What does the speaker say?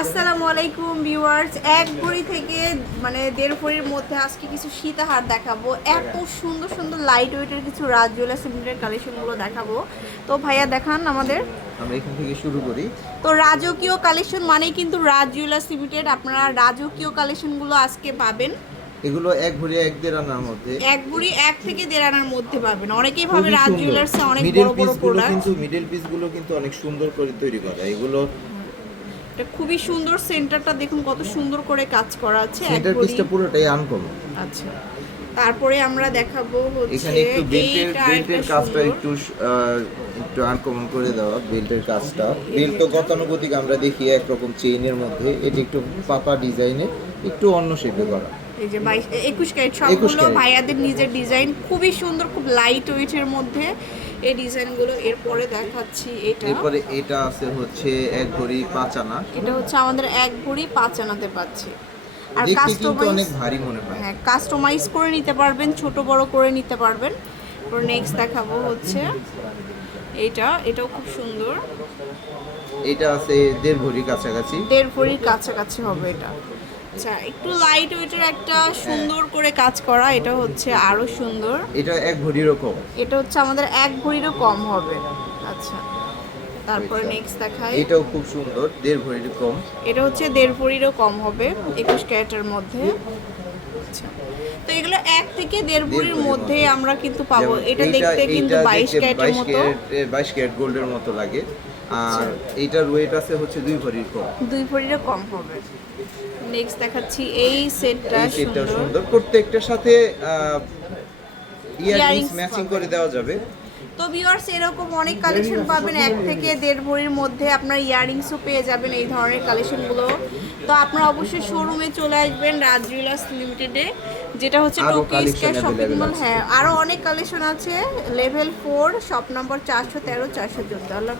আসসালামু আলাইকুম ভিউয়ার্স এক ভরি থেকে মানে দেড় ভরির মধ্যে আজকে কিছু সীতাহার দেখাবো। এত সুন্দর সুন্দর লাইট ওয়েটের কিছু রাজ জুয়েলার্স লিমিটেড কালেকশনগুলো দেখাবো। তো ভাইয়া দেখান আমাদের। আমরা এখান থেকে শুরু করি। তো রাজকীয় কালেকশন মানেই কিন্তু রাজ জুয়েলার্স লিমিটেড আপনারা রাজকীয় কালেকশনগুলো আজকে পাবেন। এগুলো এক ভরি এক দেড় আনার মধ্যে। এক ভরি এক থেকে দেড় আনার মধ্যে পাবেন। অনেকেই ভাবে রাজ। জুয়েলার্সে অনেক বড় বড় প্রোডাক্ট কিন্তু মিডল পিসগুলো কিন্তু অনেক সুন্দর করে তৈরি করা। এগুলো এটা খুবই সুন্দর সেন্টারটা দেখুন কত সুন্দর করে কাজ করা আছে সেন্টার পিসটা পুরোটাই আনকমন আচ্ছা। তারপরে আমরা দেখাবো হচ্ছে এখানে একটু বেল্টের বেল্টের কাজটা। একটু একটু আনকমন করে দেওয়া বেল্টের কাজটা। বেল্ট তো গতানুগতিক আমরা দেখি একরকম চেইনের মধ্যে। এটি একটু পাতা ডিজাইনের একটু অন্য শেপে করা। এই যে একুশ ক্যারেট সবগুলো ভাইয়াদের নিজের ডিজাইন খুবই সুন্দর খুব লাইট ওয়েটের মধ্যে। এই ডিজাইনগুলো এরপরে দেখাচ্ছি এটা। এরপরে এটা আছে হচ্ছে এক ভরি পাঁচ আনা। এটা হচ্ছে আমাদের এক ভরি পাঁচ আনাতে পাচ্ছি। আর কাস্টমাইজ অনেক ভারী মনে হয়। হ্যাঁ কাস্টমাইজ করে নিতে পারবেন ছোট বড় করে নিতে পারবেন। এরপর নেক্সট দেখাবো হচ্ছে এটা এটাও খুব সুন্দর। এটা আছে দেড় ভরি কাছাকাছি। দেড় ভরির কাছাকাছি হবে এটা। আচ্ছা একটু লাইট ওয়েটের একটা সুন্দর করে কাজ করা এটা হচ্ছে আরও সুন্দর। এটা এক ভরিরও কম। এটা হচ্ছে আমাদের এক ভরিরও কম হবে। আচ্ছা তারপরে নেক্সট দেখাই। এটাও খুব সুন্দর দেড় ভরির কম। এটা হচ্ছে দেড় ভরিরও কম হবে একুশ ক্যারেটের মধ্যে। আচ্ছা তো এগুলো এক থেকে দেড় ভরির মধ্যে। আমরা কিন্তু পাবো। এটা দেখতে কিন্তু বাইশ ক্যারেটের মতো। বাইশ ক্যারেট গোল্ডের মতো লাগে। আর এইটার ওয়েট আছে হচ্ছে দুই ভরির কম। দুই ভরিরও কম হবে। নেক্সট দেখাচ্ছি এই সেটটা এই সেটটাও সুন্দর। সুন্দর। প্রত্যেকটার সাথে ইয়ারিংস ম্যাচিং করে দেওয়া যাবে। তো ভিউয়ার্স এরকম অনেক কালেকশন পাবেন। এক থেকে দেড় ভরির মধ্যে আপনার ইয়ারিংসও পেয়ে যাবেন এই ধরনের কালেকশনগুলো তো আপনারা অবশ্যই শোরুমে চলে আসবেন রাজ জুয়েলার্স লিমিটেডে যেটা হচ্ছে টোকিও স্কয়ার শপিং মল হ্যাঁ আরও অনেক কালেকশন আছে। লেভেল ফোর শপ নম্বর চারশো তেরো চারশো চোদ্দ। আল্লাহ